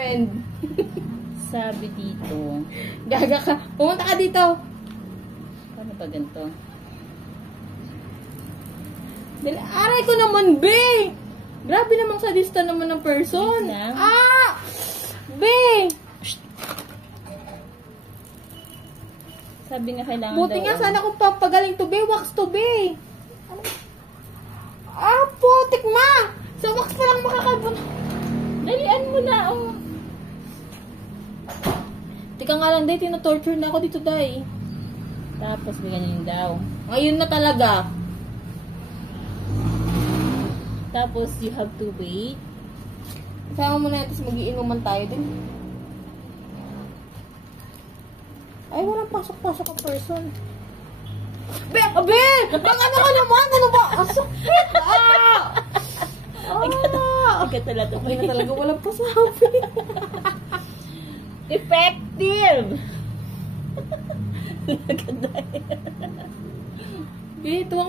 friend. Sabi dito. Gaga ka. Pumunta ka dito. Paano ba ganito? Aray ko naman, be! Grabe namang sadista naman ng person. Wait lang. Ah! Be! Sabi nga kailangan Buti daw. nga sana kung papagaling to, be. Wax to, be. Ah, putik ma! Sa wax pa lang makakabun. Dalian mo na, oh. Tika nga lang, day. Tinatorture na ako dito, day. Tapos, ganyan daw. Ngayon na talaga. Tapos, you have to wait. Sama mo na yan, tapos mag-iinuman tayo din. Ay, walang pasok-pasok ang person. Be! Be! Pang ano ka naman? Ano ba? Ang sakit! Ah! Agad talaga. Okay na talaga, walang pasabi. Effective! Agad na. Be, tuwang